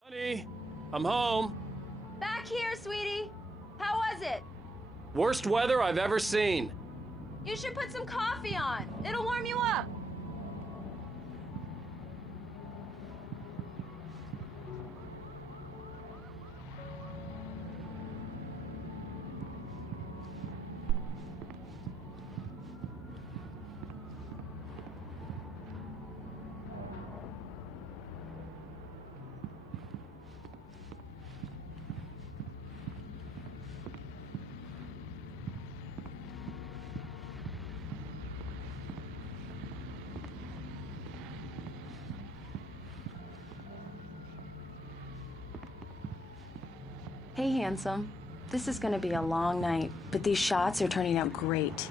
Honey, I'm home. Back here, sweetie. How was it? Worst weather I've ever seen. You should put some coffee on. It'll warm you up. Hey, handsome. This is gonna be a long night, but these shots are turning out great.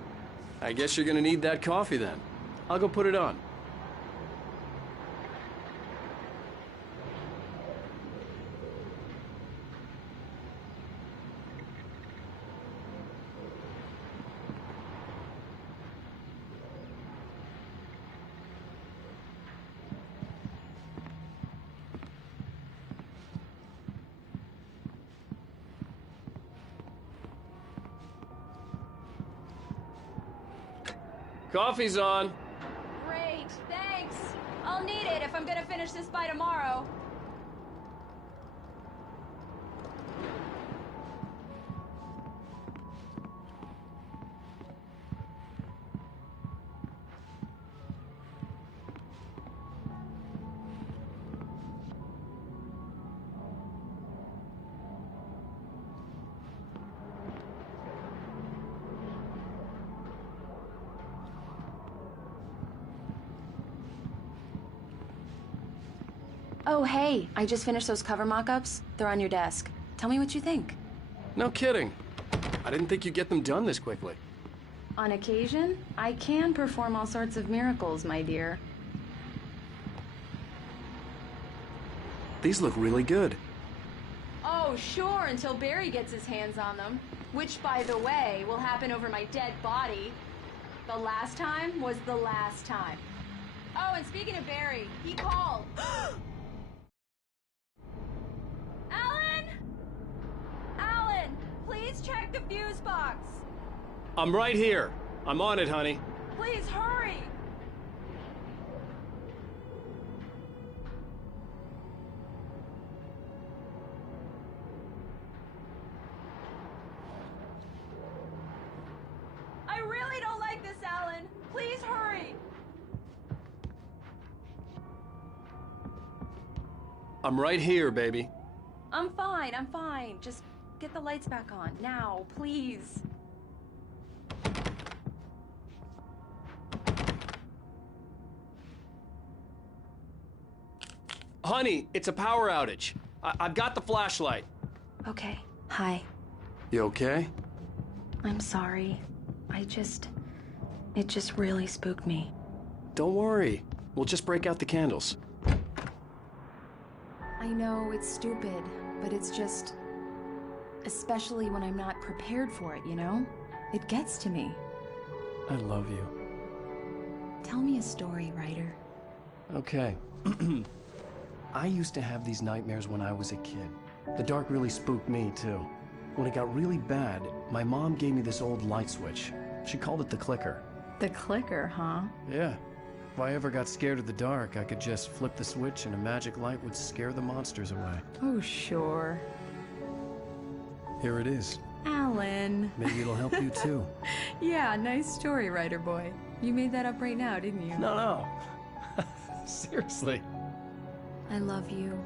I guess you're gonna need that coffee then. I'll go put it on. Coffee's on. Great, thanks. I'll need it if I'm gonna finish this by tomorrow. Oh, hey, I just finished those cover mock-ups. They're on your desk. Tell me what you think. No kidding. I didn't think you'd get them done this quickly. On occasion, I can perform all sorts of miracles, my dear. These look really good. Oh, sure, until Barry gets his hands on them. Which, by the way, will happen over my dead body. The last time was the last time. Oh, and speaking of Barry, he called. Alan, please check the fuse box. I'm right here. I'm on it, honey. Please hurry. I really don't like this, Alan. Please hurry. I'm right here, baby. I'm fine. Just get the lights back on. Now, please. Honey, it's a power outage. I've got the flashlight. Okay, hi. You okay? I'm sorry. It just really spooked me. Don't worry. We'll just break out the candles. I know it's stupid, but it's just... Especially when I'm not prepared for it, you know? It gets to me. I love you. Tell me a story, writer. Okay. I used to have these nightmares when I was a kid. The dark really spooked me, too. When it got really bad, my mom gave me this old light switch. She called it the clicker. The clicker, huh? Yeah. If I ever got scared of the dark, I could just flip the switch and a magic light would scare the monsters away. Oh, sure. Here it is. Alan. Maybe it'll help you, too. Yeah, nice story, writer boy. You made that up right now, didn't you? No. Seriously. I love you,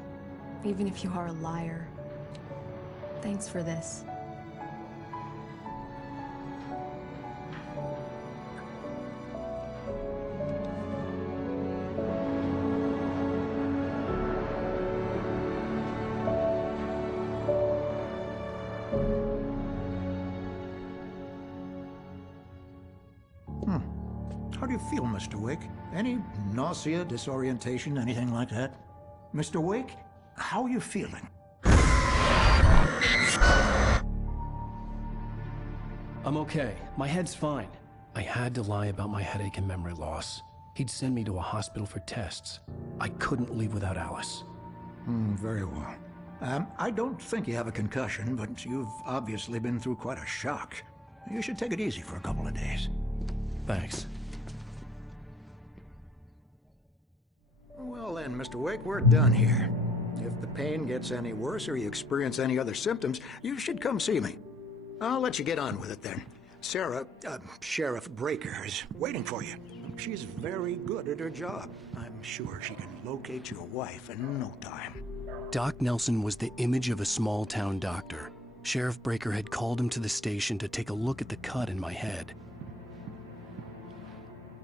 even if you are a liar. Thanks for this. How do you feel, Mr. Wake? Any nausea, disorientation, anything like that? Mr. Wake, how are you feeling? I'm okay. My head's fine. I had to lie about my headache and memory loss. He'd send me to a hospital for tests. I couldn't leave without Alice. Very well. I don't think you have a concussion, but you've obviously been through quite a shock. You should take it easy for a couple of days. Thanks. Well then, Mr. Wake, we're done here. If the pain gets any worse or you experience any other symptoms, you should come see me. I'll let you get on with it then. Sarah, Sheriff Breaker, is waiting for you. She's very good at her job. I'm sure she can locate your wife in no time. Doc Nelson was the image of a small-town doctor. Sheriff Breaker had called him to the station to take a look at the cut in my head.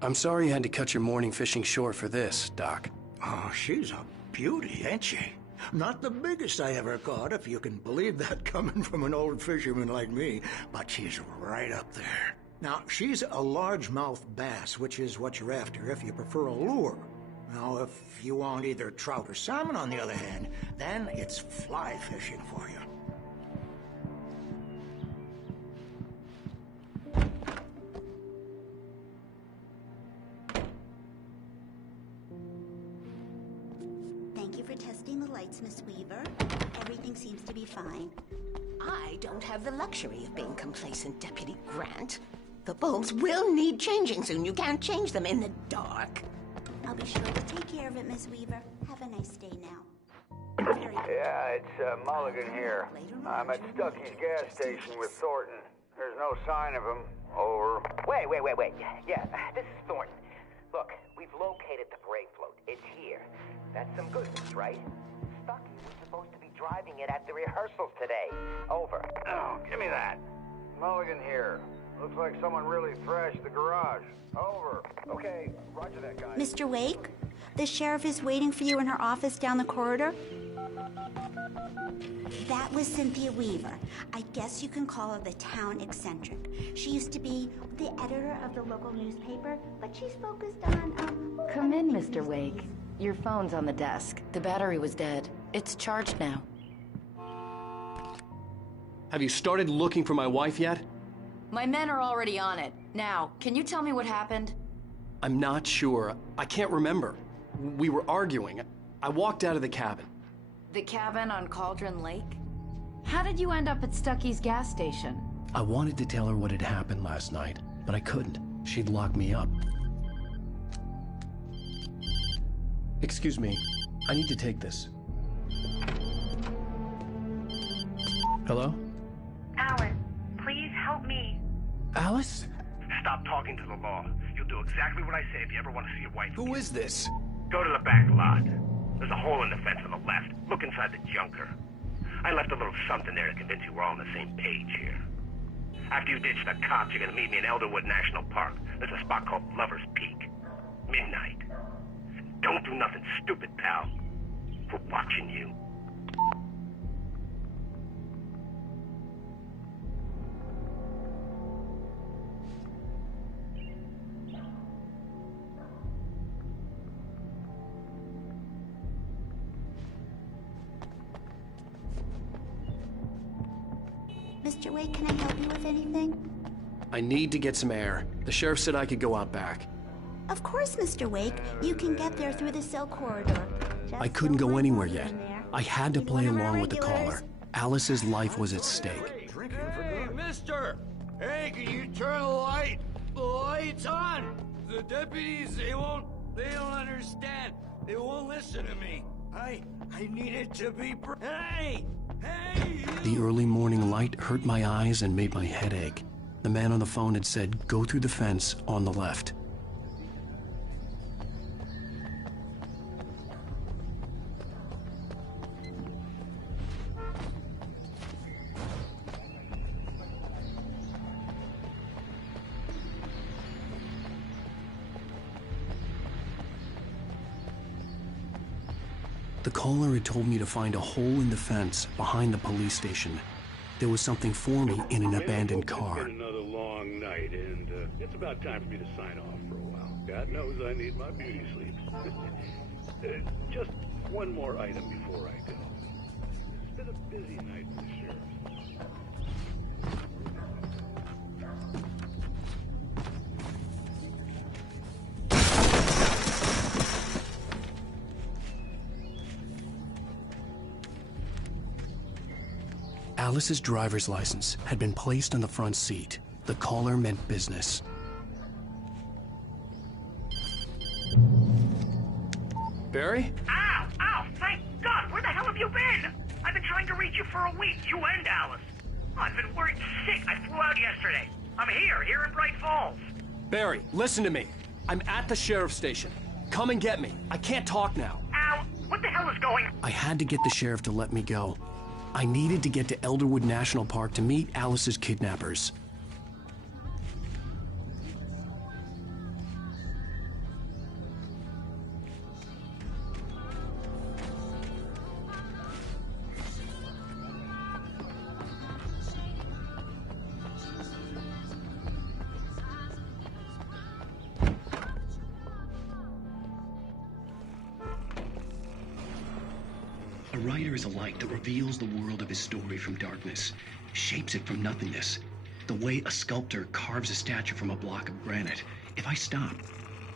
I'm sorry you had to cut your morning fishing short for this, Doc. Oh, she's a beauty, ain't she? Not the biggest I ever caught, if you can believe that coming from an old fisherman like me, but she's right up there. Now, she's a largemouth bass, which is what you're after if you prefer a lure. Now, if you want either trout or salmon, on the other hand, then it's fly fishing for you. Thank you for testing the lights, Miss Weaver. Everything seems to be fine. I don't have the luxury of being complacent, Deputy Grant. The bulbs will need changing soon. You can't change them in the dark. I'll be sure to take care of it, Miss Weaver. Have a nice day now. Yeah, it's Mulligan here. I'm at Stucky's gas station with Thornton. There's no sign of him. Over. Wait. Yeah, this is Thornton. Look, we've located the brake float. It's here. That's some good news, right? Stucky was supposed to be driving it at the rehearsals today. Over. Oh, give me that. Mulligan here. Looks like someone really thrashed the garage. Over. Okay, roger that, guy. Mr. Wake, the sheriff is waiting for you in her office down the corridor. That was Cynthia Weaver. I guess you can call her the town eccentric. She used to be the editor of the local newspaper, but she's focused on, Come in, Mr. Wake. Your phone's on the desk. The battery was dead. It's charged now. Have you started looking for my wife yet? My men are already on it. Now, can you tell me what happened? I'm not sure. I can't remember. We were arguing. I walked out of the cabin. The cabin on Cauldron Lake? How did you end up at Stucky's gas station? I wanted to tell her what had happened last night, but I couldn't. She'd lock me up. Excuse me. I need to take this. Hello? Alan, please help me. Alice? Stop talking to the law. You'll do exactly what I say if you ever want to see your wife. Who is this? Go to the back lot. There's a hole in the fence on the left. Look inside the junker. I left a little something there to convince you we're all on the same page here. After you ditch the cops, you're gonna meet me in Elderwood National Park. There's a spot called Lover's Peak. Midnight. Don't do nothing stupid, pal. We're watching you. Mr. Wake, can I help you with anything? I need to get some air. The sheriff said I could go out back. Of course, Mr. Wake. You can get there through the cell corridor. I couldn't go anywhere yet. I had to play along with the caller. Alice's life was at stake. Hey, mister! Hey, can you turn the light? The light's on! The deputies, they don't understand. They won't listen to me. I need it to be Hey! Hey! The early morning light hurt my eyes and made my head ache. The man on the phone had said, go through the fence on the left. The caller had told me to find a hole in the fence behind the police station. There was something for me in an abandoned car. It's been another long night, and it's about time for me to sign off for a while. God knows I need my beauty sleep. Just one more item before I go. It's been a busy night for the sheriff. Alice's driver's license had been placed on the front seat. The caller meant business. Barry? Ow! Ow! Thank God! Where the hell have you been? I've been trying to reach you for a week, you and Alice. I've been worried sick. I flew out yesterday. I'm here in Bright Falls. Barry, listen to me. I'm at the sheriff's station. Come and get me. I can't talk now. Al, what the hell is going on? I had to get the sheriff to let me go. I needed to get to Elderwood National Park to meet Alice's kidnappers. A writer is a light that reveals the world of his story from darkness, shapes it from nothingness. The way a sculptor carves a statue from a block of granite. If I stop,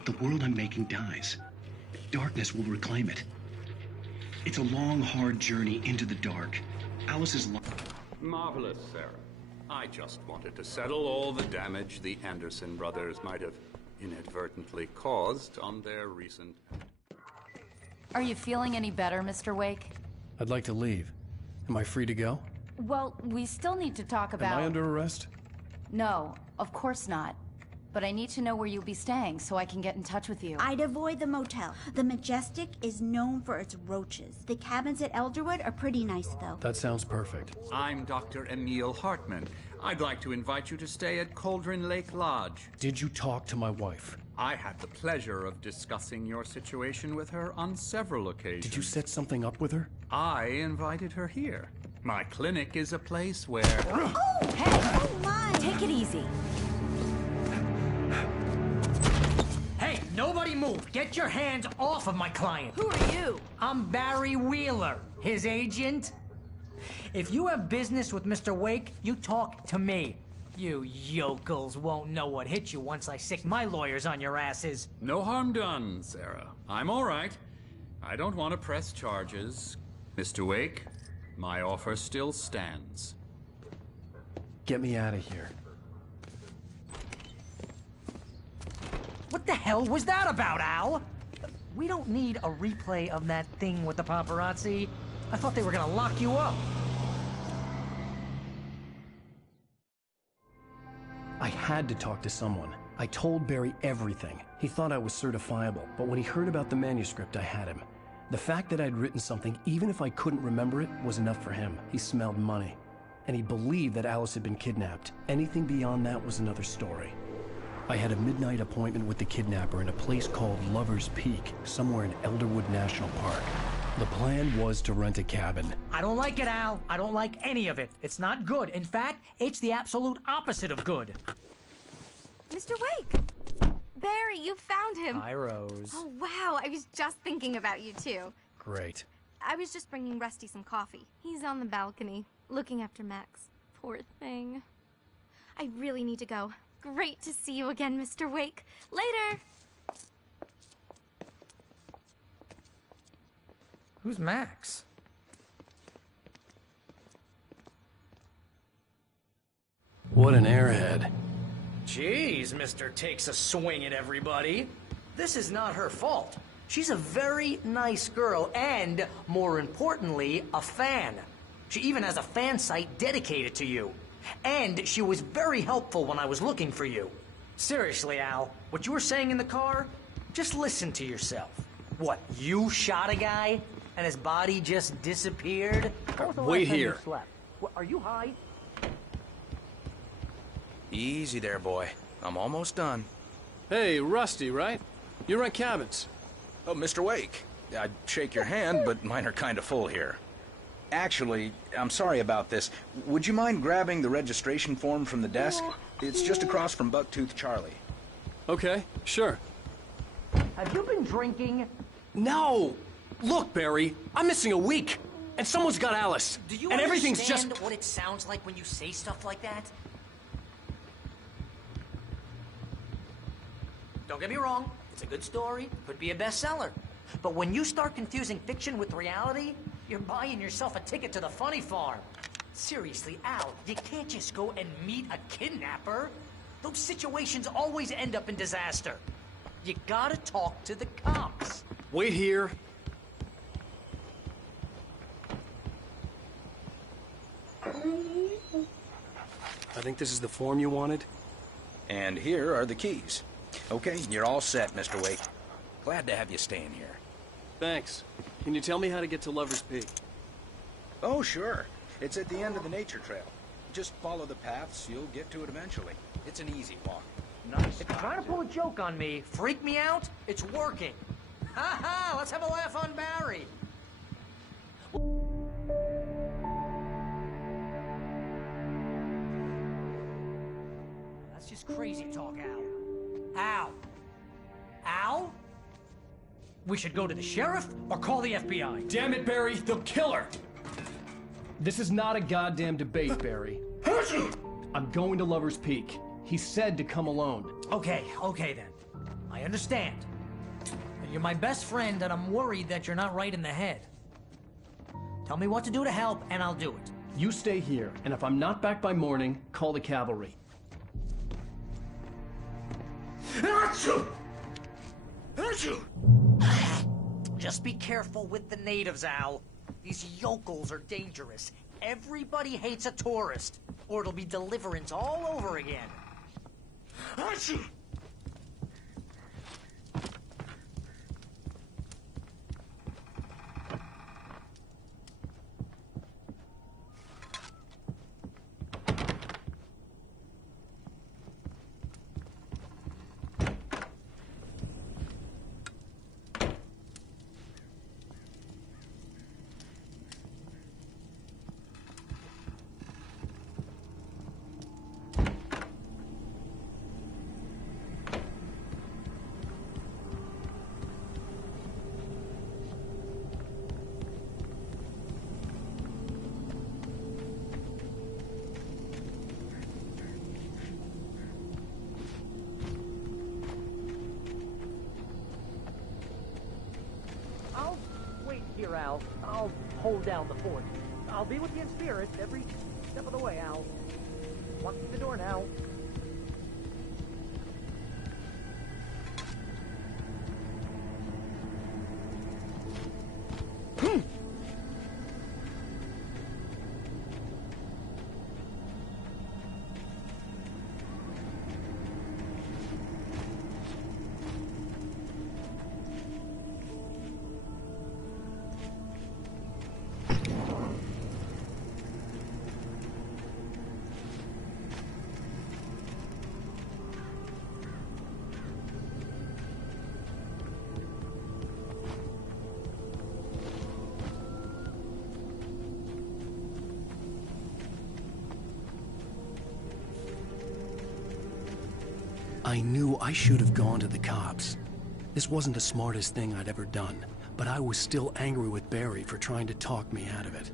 the world I'm making dies. Darkness will reclaim it. It's a long, hard journey into the dark. Alice's life. Marvelous, Sarah. I just wanted to settle all the damage the Anderson brothers might have inadvertently caused on their recent... Are you feeling any better, Mr. Wake? I'd like to leave. Am I free to go? Well, we still need to talk about... Am I under arrest? No, of course not. But I need to know where you'll be staying so I can get in touch with you. I'd avoid the motel. The Majestic is known for its roaches. The cabins at Elderwood are pretty nice, though. That sounds perfect. I'm Dr. Emil Hartman. I'd like to invite you to stay at Cauldron Lake Lodge. Did you talk to my wife? I had the pleasure of discussing your situation with her on several occasions. Did you set something up with her? I invited her here. My clinic is a place where... Oh, hey! Oh, my! Take it easy. Hey, nobody move! Get your hands off of my client! Who are you? I'm Barry Wheeler, his agent. If you have business with Mr. Wake, you talk to me. You yokels won't know what hit you once I sick my lawyers on your asses. No harm done, Sarah. I'm all right. I don't want to press charges. Mr. Wake, my offer still stands. Get me out of here. What the hell was that about, Al? We don't need a replay of that thing with the paparazzi. I thought they were gonna lock you up. I had to talk to someone. I told Barry everything. He thought I was certifiable, but when he heard about the manuscript, I had him. The fact that I'd written something, even if I couldn't remember it, was enough for him. He smelled money. And he believed that Alice had been kidnapped. Anything beyond that was another story. I had a midnight appointment with the kidnapper in a place called Lover's Peak, somewhere in Elderwood National Park. The plan was to rent a cabin. I don't like it, Al. I don't like any of it. It's not good. In fact, it's the absolute opposite of good. Mr. Wake! Barry, you found him. Hi, Rose. Oh, wow. I was just thinking about you, too. Great. I was just bringing Rusty some coffee. He's on the balcony, looking after Max. Poor thing. I really need to go. Great to see you again, Mr. Wake. Later! Who's Max? What an airhead. Jeez, Mr. Takes a swing at everybody. This is not her fault. She's a very nice girl and, more importantly, a fan. She even has a fan site dedicated to you. And she was very helpful when I was looking for you. Seriously, Al, what you were saying in the car, just listen to yourself. What, you shot a guy and his body just disappeared? Wait here. What, are you high? Easy there, boy. I'm almost done. Hey, Rusty, right? You rent cabins. Oh, Mr. Wake. I'd shake your hand, but mine are kind of full here. Actually, I'm sorry about this. Would you mind grabbing the registration form from the desk? It's just across from Bucktooth Charlie. Okay, sure. Have you been drinking? No! Look, Barry, I'm missing a week, and someone's got Alice. Do you and everything's understand just what it sounds like when you say stuff like that? Don't get me wrong, it's a good story, could be a bestseller. But when you start confusing fiction with reality, you're buying yourself a ticket to the funny farm. Seriously, Al, you can't just go and meet a kidnapper. Those situations always end up in disaster. You gotta talk to the cops. Wait here. I think this is the form you wanted. And here are the keys. Okay, you're all set, Mr. Wake. Glad to have you staying here. Thanks. Can you tell me how to get to Lover's Peak? Oh, sure. It's at the end of the nature trail. Just follow the paths, you'll get to it eventually. It's an easy walk. Nice. If you're trying to pull a joke on me, freak me out, it's working. Ha ha! Let's have a laugh on Barry. That's just crazy talk, Al. Al? Al? We should go to the sheriff or call the FBI. Damn it, Barry, they'll kill her! This is not a goddamn debate, Barry. I'm going to Lover's Peak. He said to come alone. Okay then. I understand. You're my best friend, and I'm worried that you're not right in the head. Tell me what to do to help, and I'll do it. You stay here, and if I'm not back by morning, call the cavalry. Just be careful with the natives, Al. These yokels are dangerous. Everybody hates a tourist, or it'll be Deliverance all over again. Here, Al. I'll hold down the fort. I'll be with you in spirit every step of the way, Al. Walk through the door now. I knew I should have gone to the cops. This wasn't the smartest thing I'd ever done, but I was still angry with Barry for trying to talk me out of it.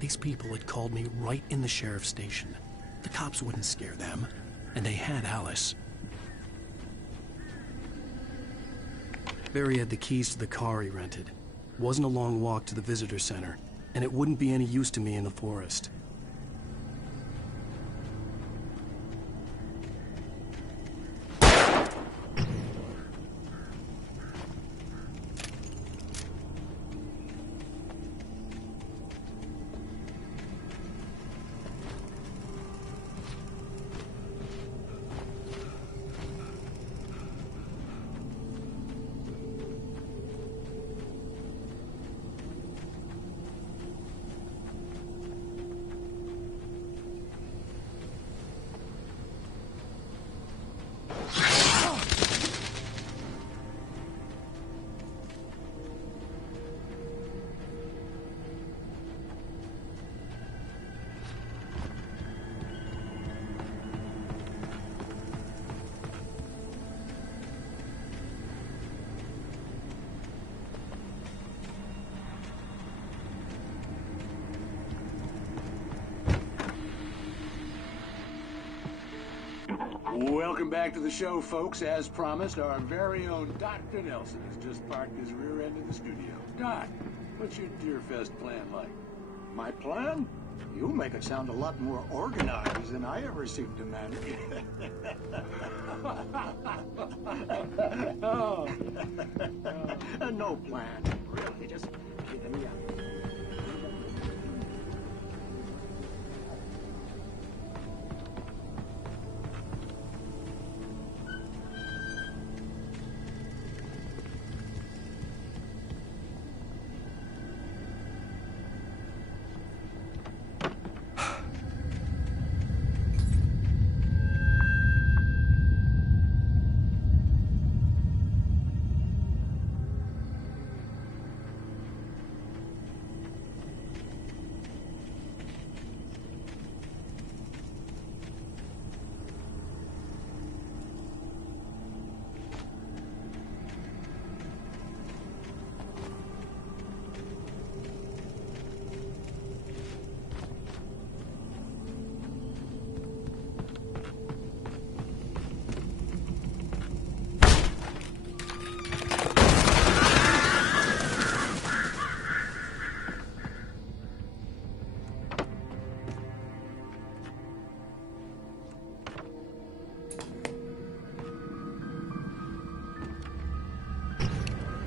These people had called me right in the sheriff's station. The cops wouldn't scare them, and they had Alice. Barry had the keys to the car he rented. It wasn't a long walk to the visitor center, and it wouldn't be any use to me in the forest. Welcome back to the show, folks. As promised, our very own Dr. Nelson has just parked his rear end in the studio. Doc, what's your Deerfest plan like? My plan? You make it sound a lot more organized than I ever seem to manage. Oh. No plan. Really, just give me a...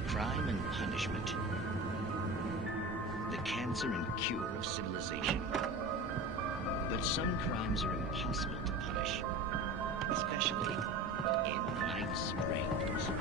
Crime and punishment. The cancer and cure of civilization. But some crimes are impossible to punish, especially in Night Springs.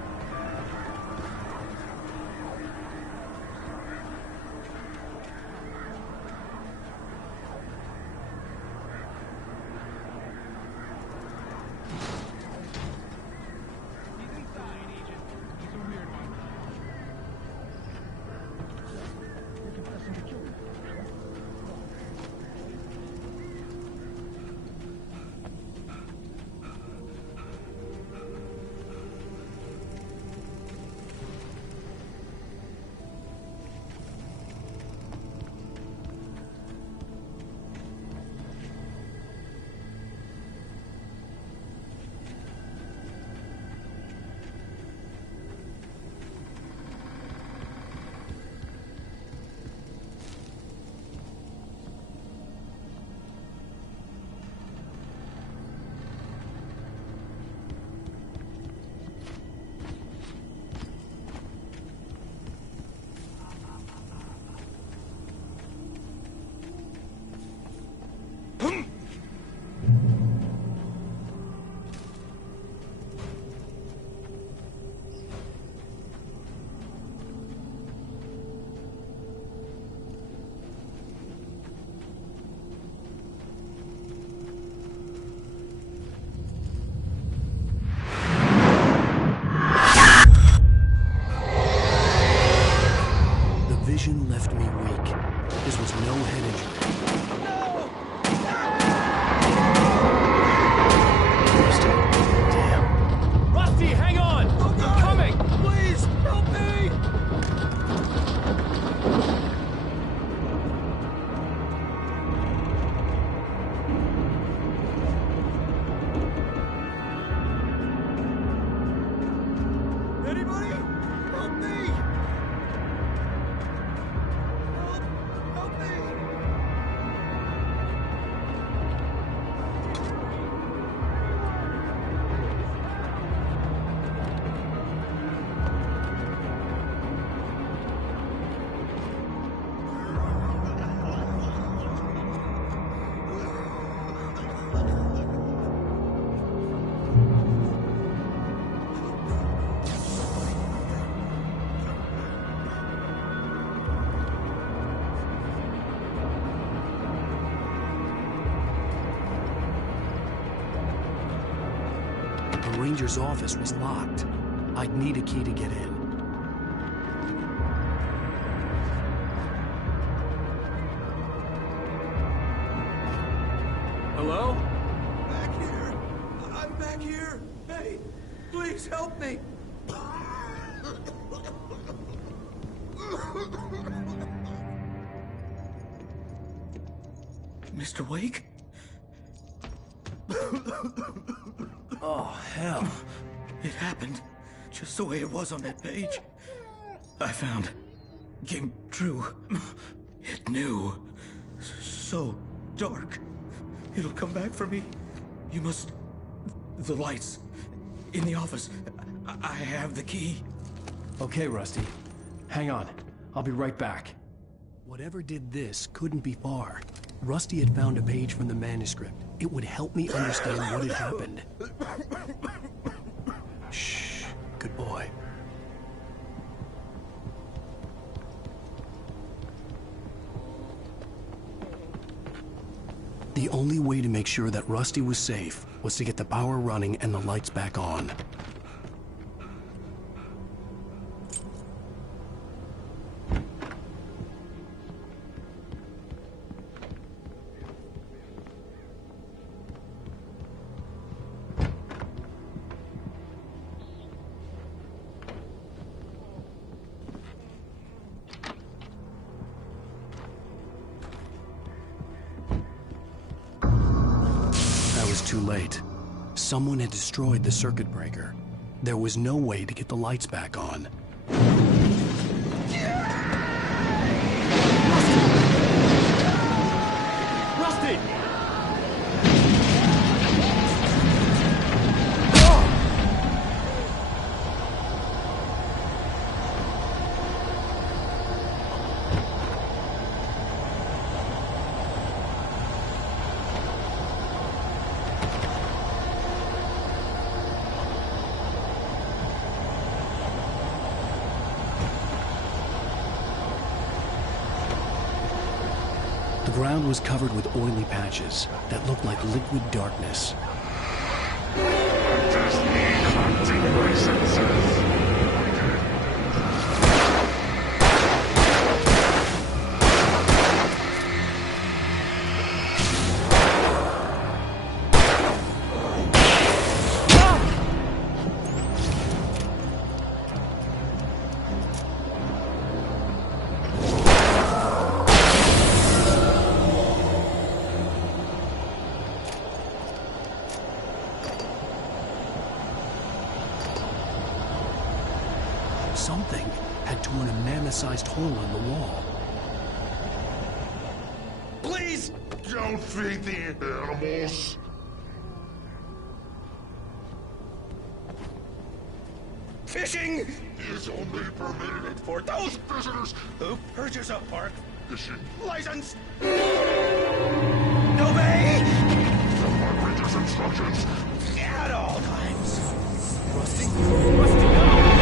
vision left me weak. This was no head injury. Rusty, damn. Rusty, hang on! I'm coming! Please, help me! Anybody? Help me! Help me! The ranger's office was locked. I'd need a key to get in. Hello? Back here! I'm back here! Hey, please help me! Mr. Wake? Oh, hell. It happened just the way it was on that page. I found came true. It knew. so dark. It'll come back for me. You must... The lights. In the office. I have the key. Okay, Rusty. Hang on. I'll be right back. Whatever did this couldn't be far. Rusty had found a page from the manuscript. It would help me understand what had happened. Shh. Good boy. The only way to make sure that Rusty was safe was to get the power running and the lights back on. Too late. Someone had destroyed the circuit breaker. There was no way to get the lights back on. Rusty! The ground was covered with oily patches that looked like liquid darkness. Something had torn a mammoth-sized hole in the wall. Please! Don't feed the animals! Fishing is only permitted for those visitors who purchase a park fishing license. Obey! The park ranger's instructions. At all times. Rusty? Rusty, no!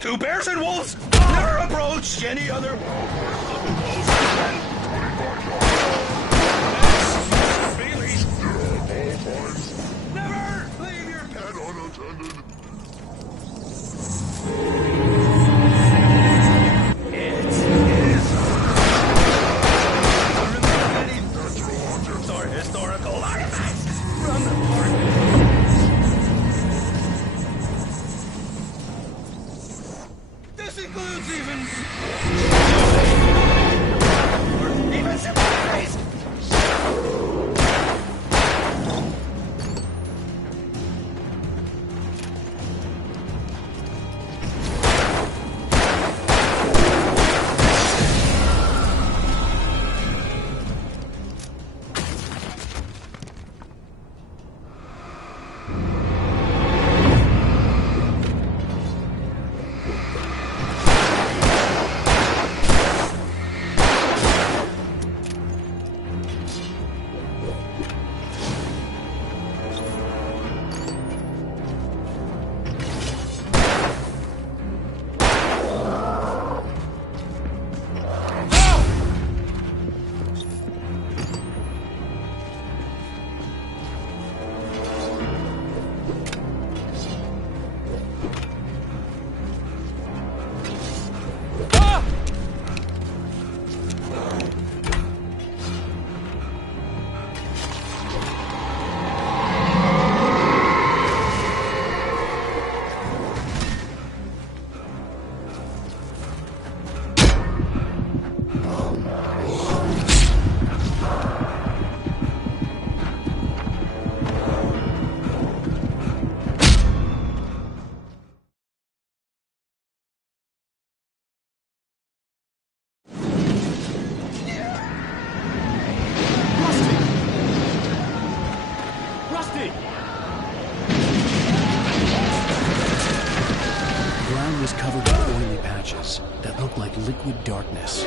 Two bears and wolves never approach any other. Never leave your pet unattended. It is natural objects or historical artifacts from the park. This includes even simple. liquid darkness.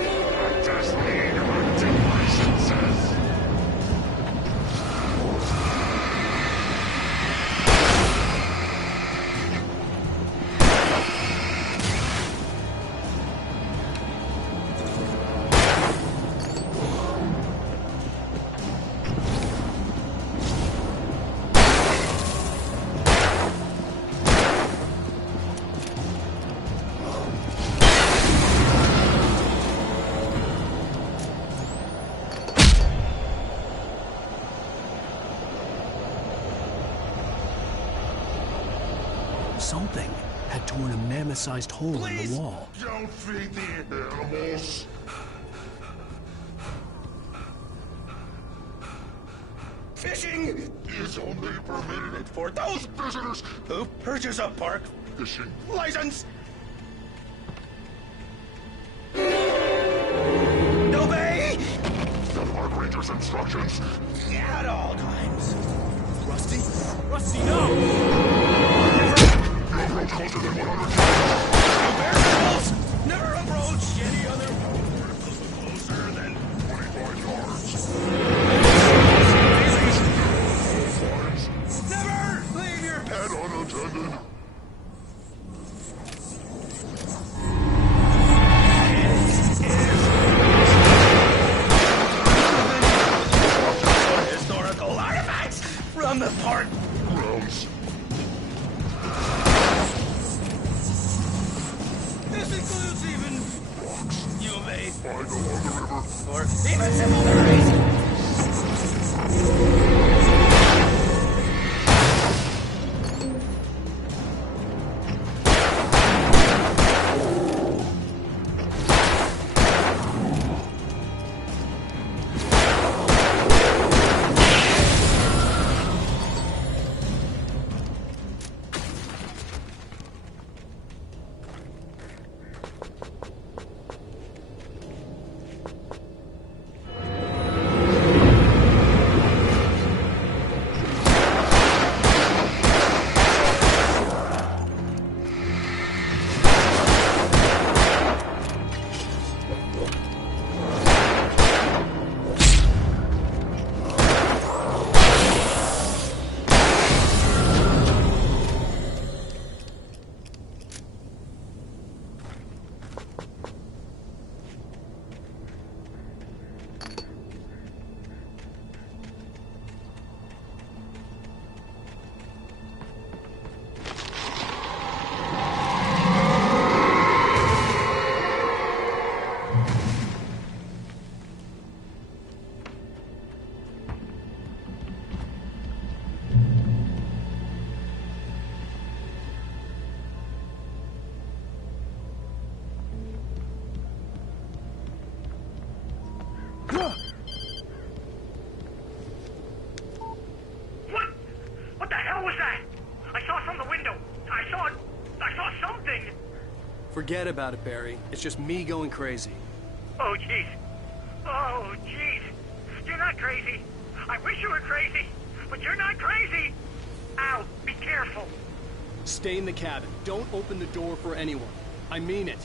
Something had torn a mammoth-sized hole in the wall. Don't feed the animals. Fishing is only permitted for those visitors who purchase a park fishing license. Obey the park ranger's instructions at all times. Rusty? Rusty, no! You approach closer than 100 feet. Never approach any other closer than 25 yards. Never leave your pet unattended. Historical artifacts from the park grounds. This includes even rocks. You may I go on the river. Or even simple memories. What the hell was that? I saw from the window. I saw something. Forget about it, Barry. It's just me going crazy. Oh, jeez. Oh, jeez. You're not crazy. I wish you were crazy, but you're not crazy. Ow, be careful. Stay in the cabin. Don't open the door for anyone. I mean it.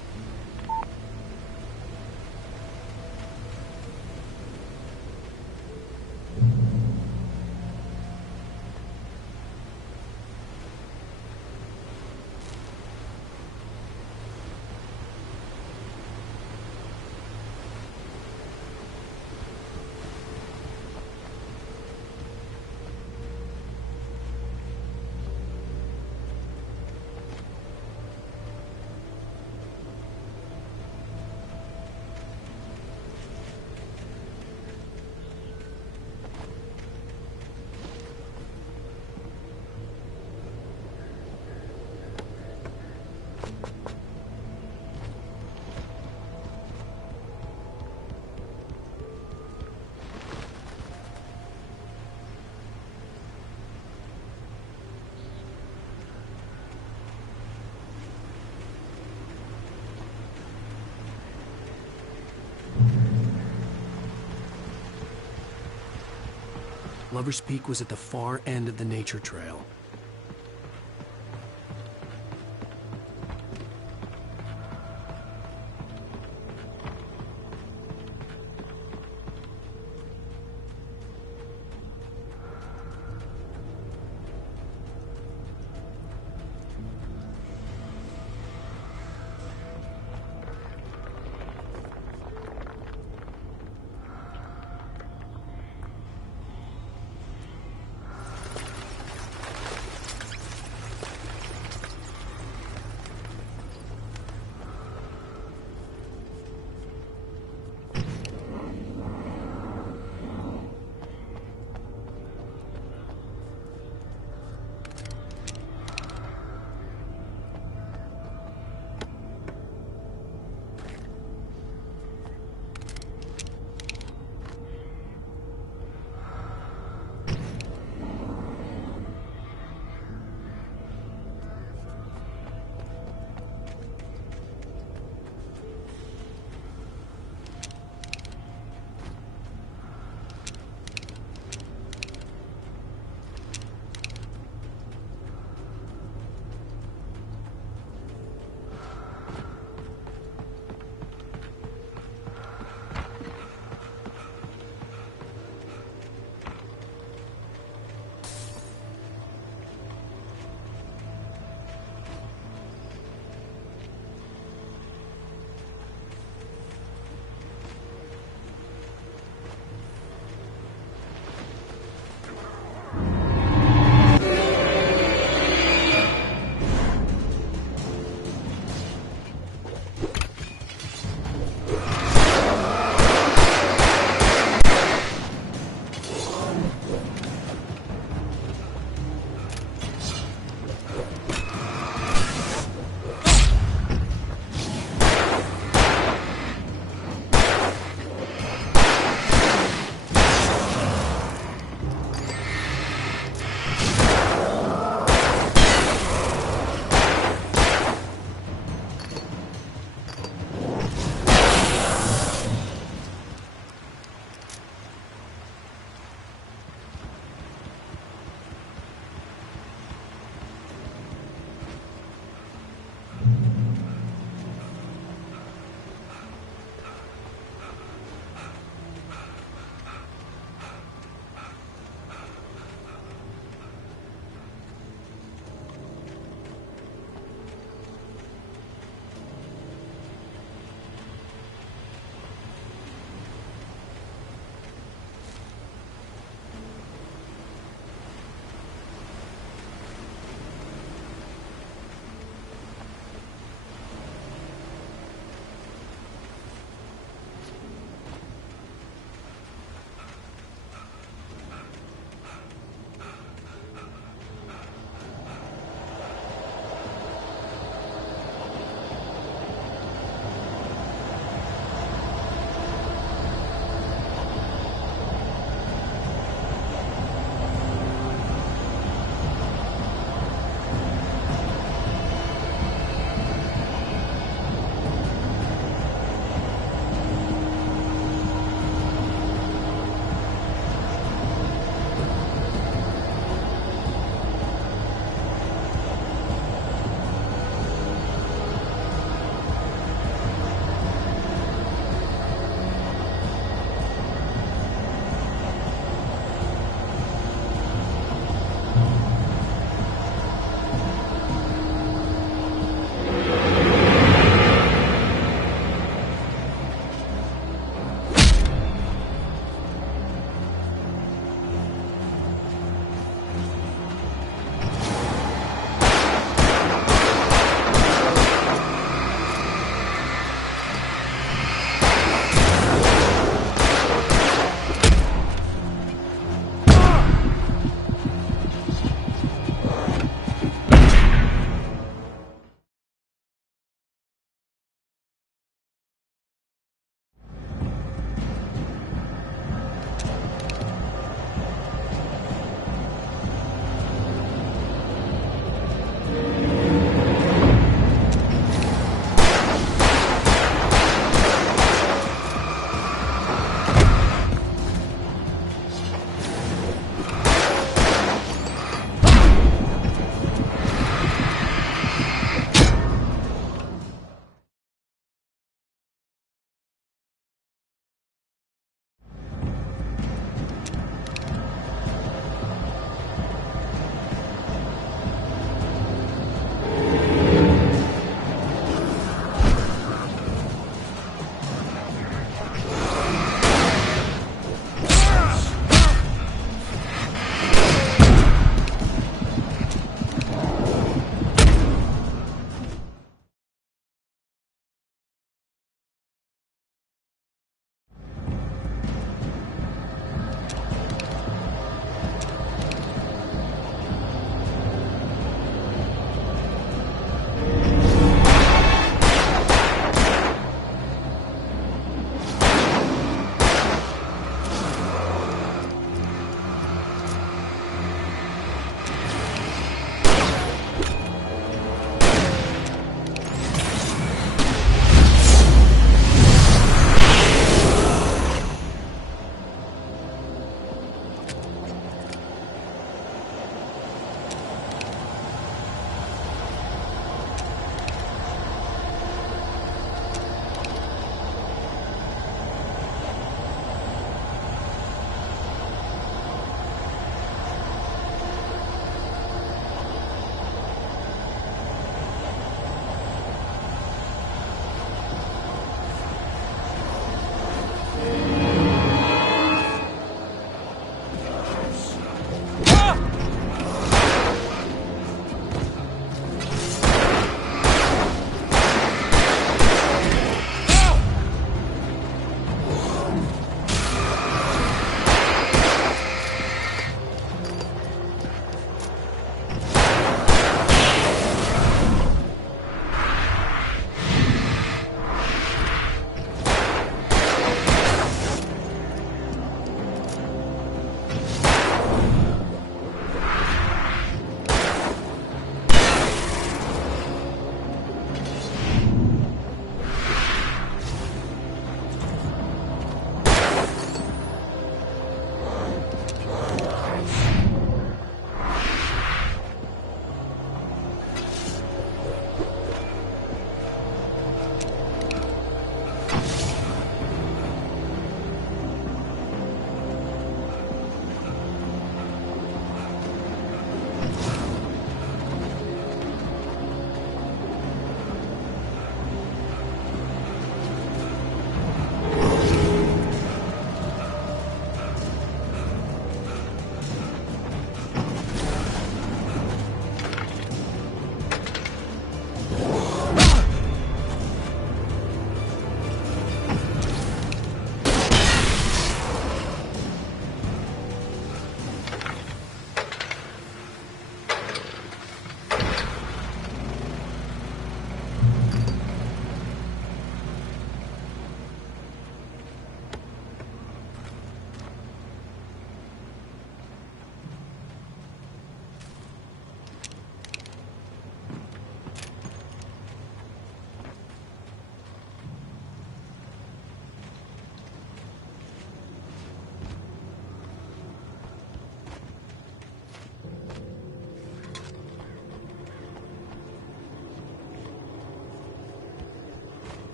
Lover's Peak was at the far end of the nature trail.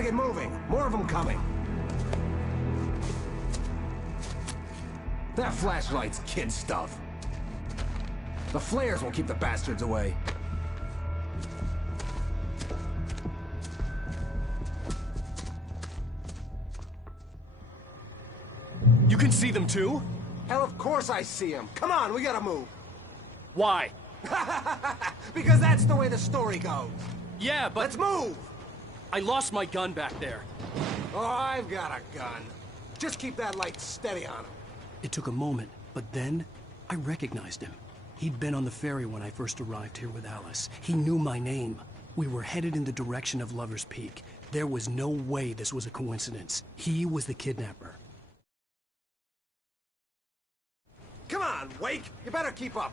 Gotta get moving. More of them coming. That flashlight's kid stuff. The flares will keep the bastards away. You can see them too? Hell, of course I see them. Come on, we gotta move. Why? Because that's the way the story goes. Yeah, but... Let's move! I lost my gun back there. Oh, I've got a gun. Just keep that light steady on him. It took a moment, but then I recognized him. He'd been on the ferry when I first arrived here with Alice. He knew my name. We were headed in the direction of Lover's Peak. There was no way this was a coincidence. He was the kidnapper. Come on, Wake! You better keep up.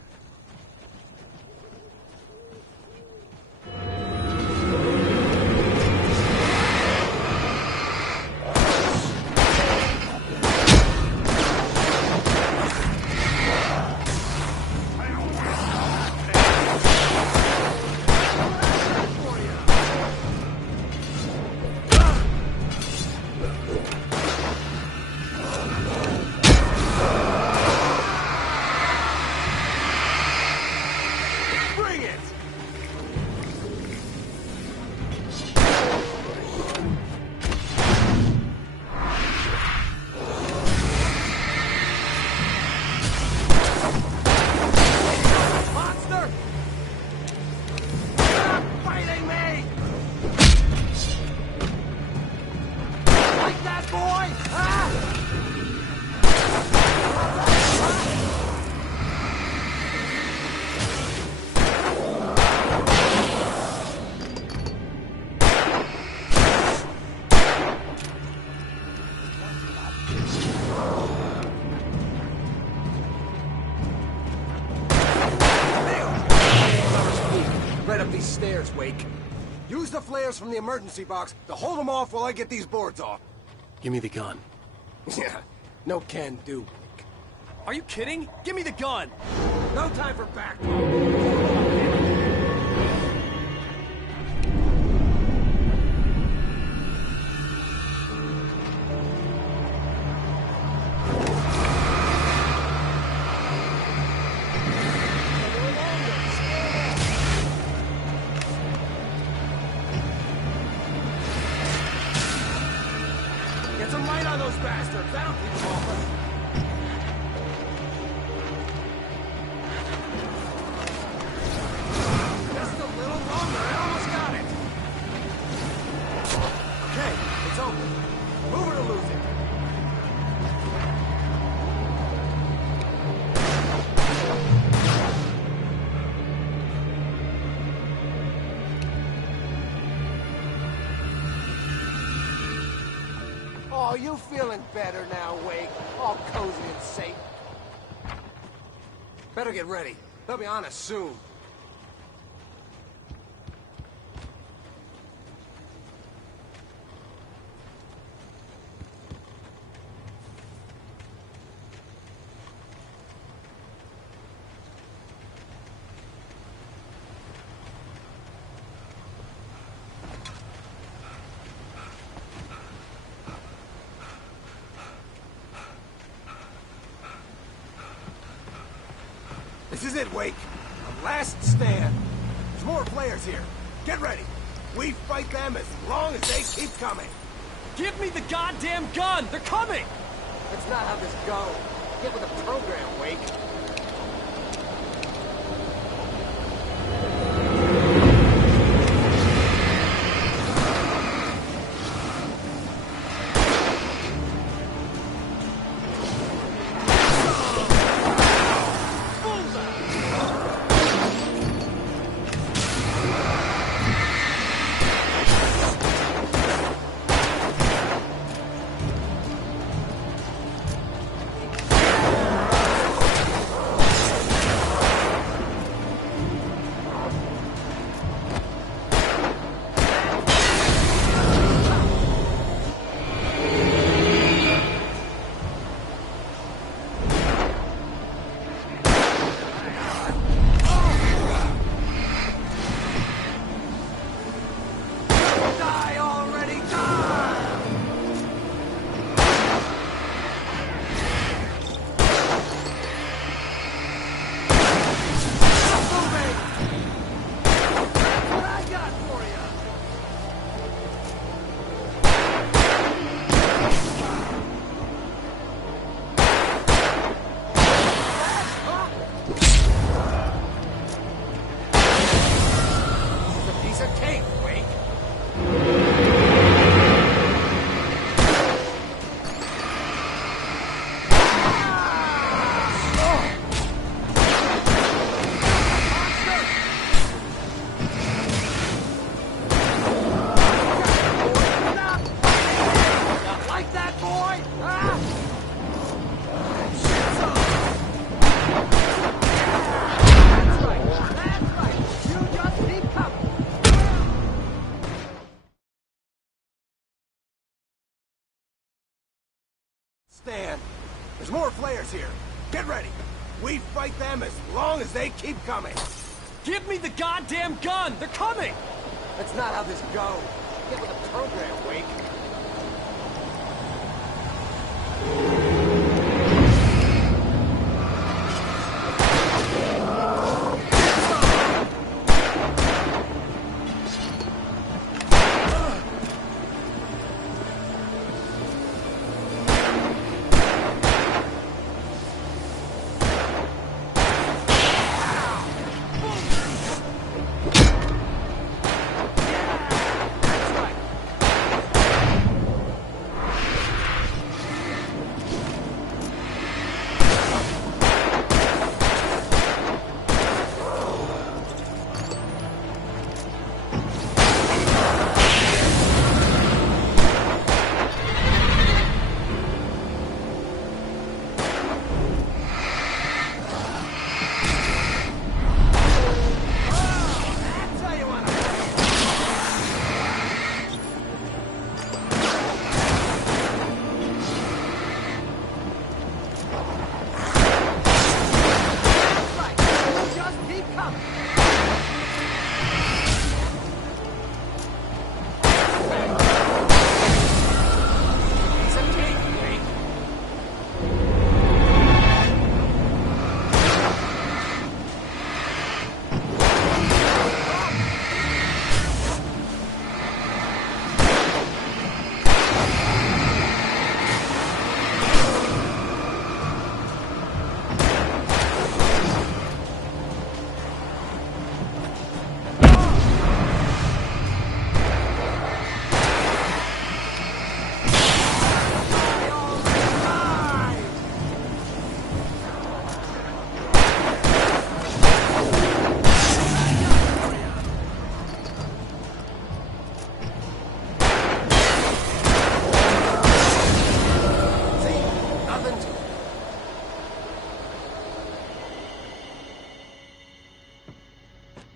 Stairs, Wake. Use the flares from the emergency box to hold them off while I get these boards off. Give me the gun. Yeah, no can do. Are you kidding? Give me the gun! No time for back. Get some light on those bastards. That'll keep them off us. Just a little longer. I almost got it. Okay, it's open. Move it or lose it. Oh, you feeling better now, Wake? All cozy and safe. Better get ready. They'll be on us soon. This is it, Wake. The last stand. There's more players here. Get ready. We fight them as long as they keep coming. Give me the goddamn gun! They're coming! That's not how this goes. Get with the program, Wake. There's more flares here. Get ready. We fight them as long as they keep coming. Give me the goddamn gun! They're coming! That's not how this goes. Get with the program, Wake.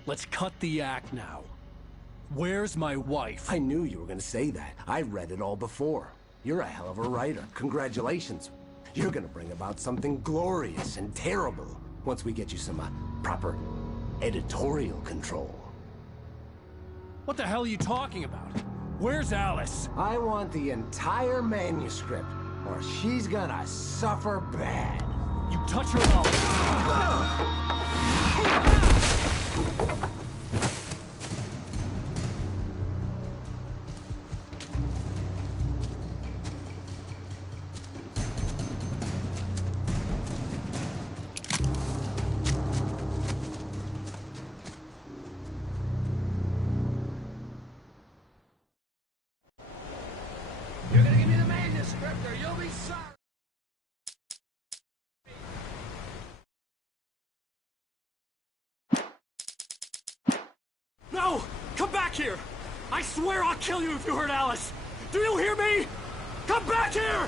Let's cut the act now. Where's my wife? I knew you were gonna say that. I read it all before. You're a hell of a writer. Congratulations. You're gonna bring about something glorious and terrible once we get you some proper editorial control. What the hell are you talking about? Where's Alice? I want the entire manuscript, or she's gonna suffer bad. You touch her mouth. You're gonna give me the manuscript or you'll be sorry. No! Come back here! I swear I'll kill you if you hurt Alice! Do you hear me? Come back here!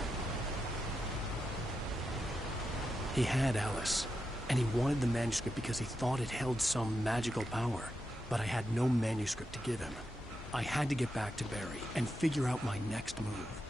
He had Alice, and he wanted the manuscript because he thought it held some magical power. But I had no manuscript to give him. I had to get back to Barry and figure out my next move.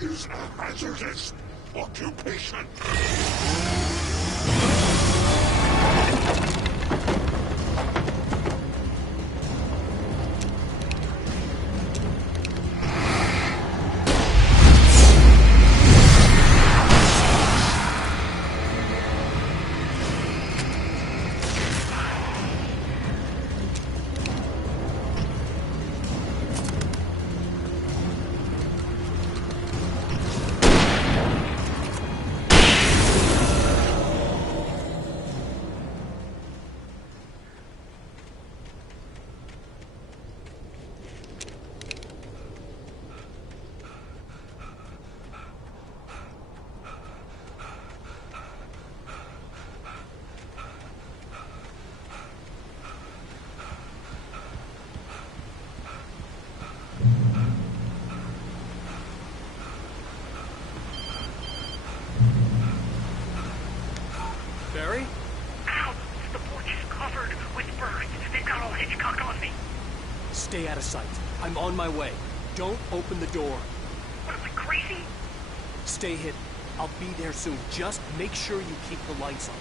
is a hazardous occupation. Barry? Ow! The porch is covered with birds. They've got all Hitchcock on me. Stay out of sight. I'm on my way. Don't open the door. What am I, crazy? Stay hidden. I'll be there soon. Just make sure you keep the lights on.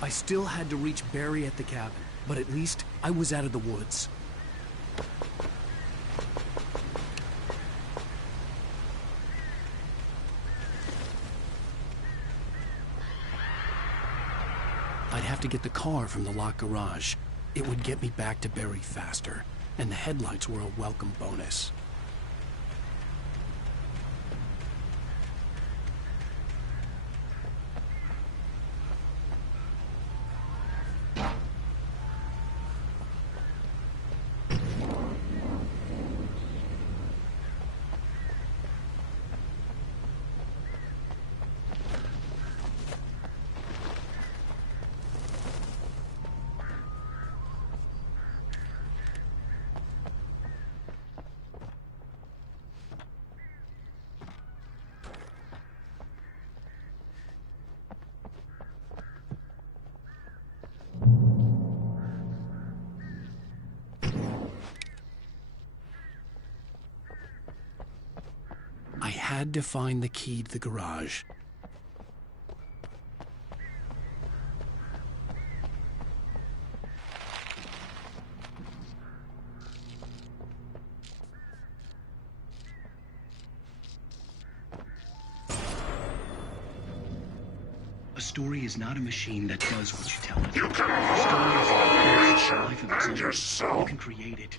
I still had to reach Barry at the cabin, but at least I was out of the woods. I'd have to get the car from the locked garage. It would get me back to Barry faster, and the headlights were a welcome bonus. I had to find the key to the garage. A story is not a machine that does what you tell it. You can A story is a nature life of its and own. yourself. You can create it.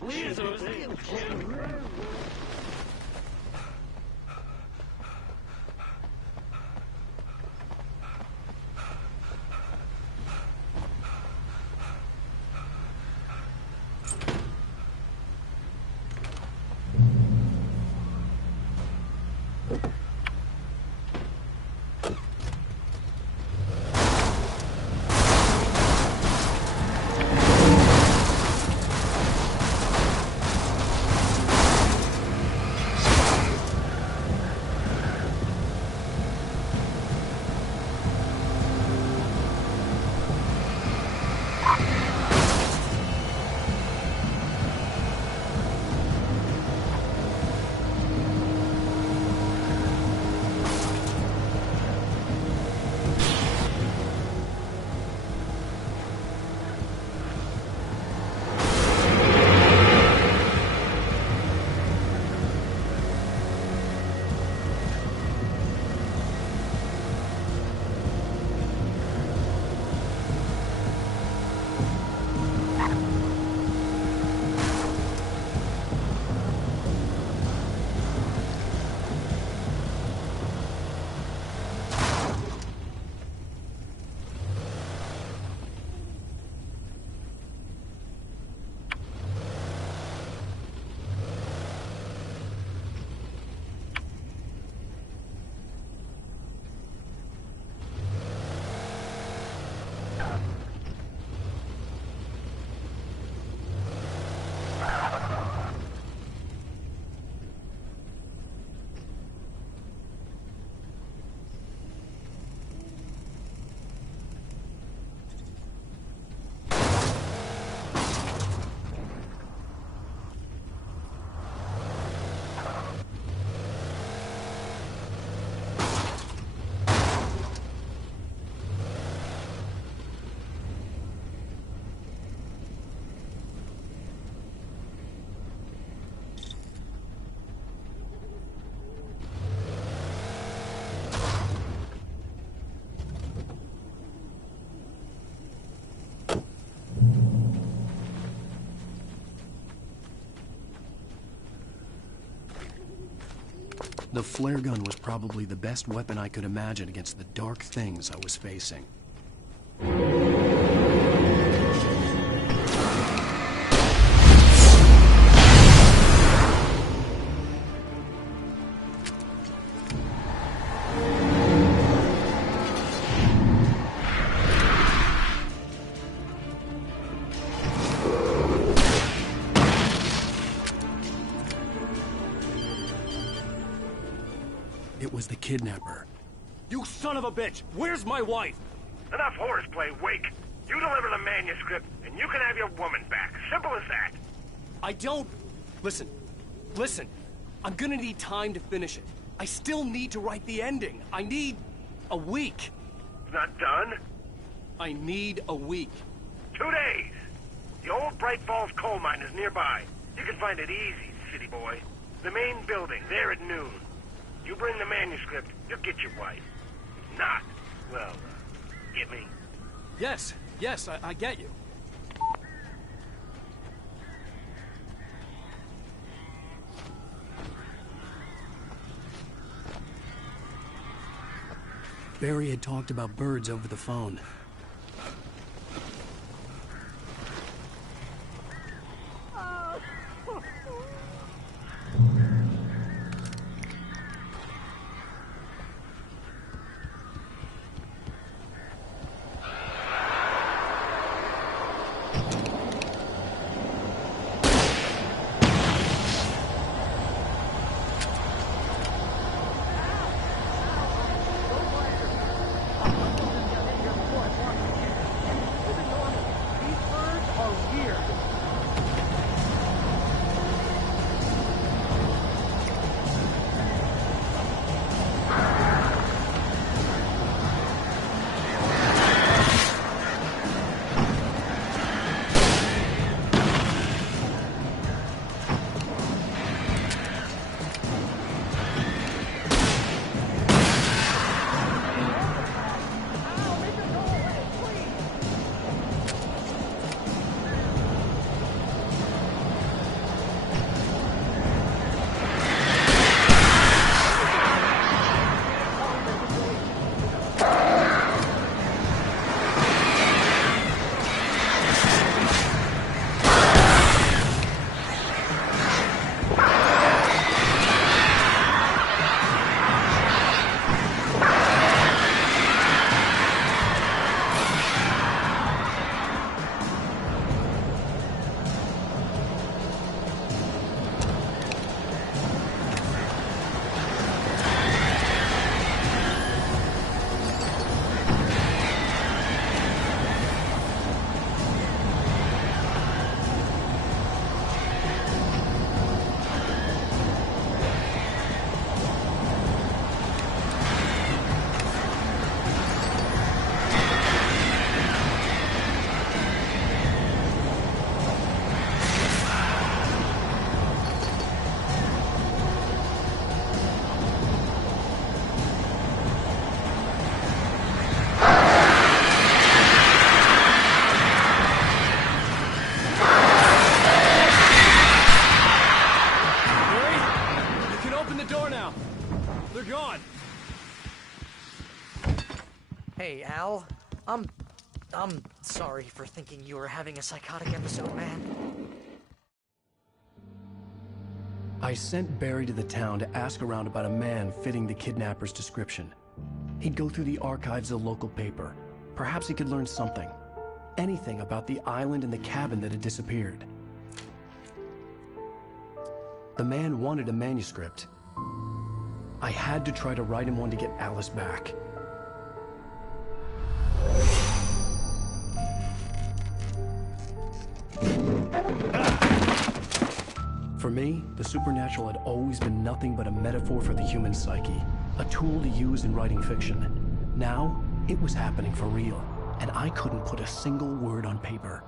The flare gun was probably the best weapon I could imagine against the dark things I was facing. It was the kidnapper. You son of a bitch! Where's my wife? Enough horseplay, Wake. You deliver the manuscript, and you can have your woman back. Simple as that. I don't... Listen. I'm gonna need time to finish it. I still need to write the ending. I need... a week. Not done? I need a week. 2 days. The old Bright Falls coal mine is nearby. You can find it easy, city boy. The main building, there at noon. You bring the manuscript, you'll get your wife. If not, well, get me? Yes, I get you. Barry had talked about birds over the phone. Hey, Al. I'm sorry for thinking you were having a psychotic episode, man. I sent Barry to the town to ask around about a man fitting the kidnapper's description. He'd go through the archives of the local paper. Perhaps he could learn something. Anything about the island and the cabin that had disappeared. The man wanted a manuscript. I had to try to write him one to get Alice back. For me, the supernatural had always been nothing but a metaphor for the human psyche, a tool to use in writing fiction. Now, it was happening for real, and I couldn't put a single word on paper.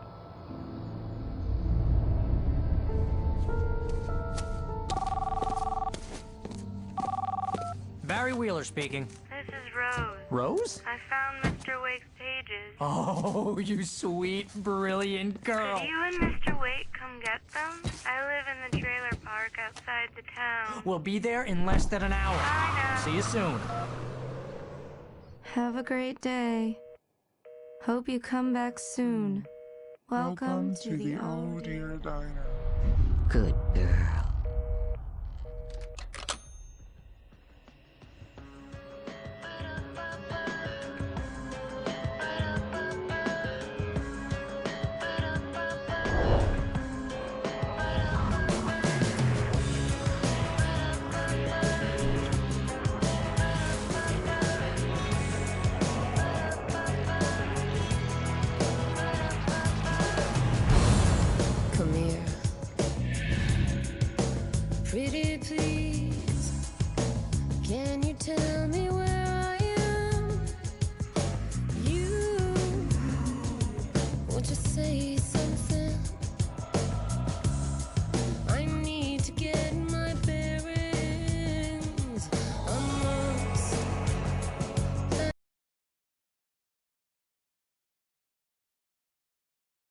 Barry Wheeler speaking. This is Rose. Rose? I found Mr. Wake's pages. Oh, you sweet, brilliant girl. Could you and Mr. Wake come get them? I live in the trailer park outside the town. We'll be there in less than an hour. I know. See you soon. Have a great day. Hope you come back soon. Welcome to the Oh Dear Diner. Good girl. Come here. Pretty please, can you tell me where I am? You, won't you say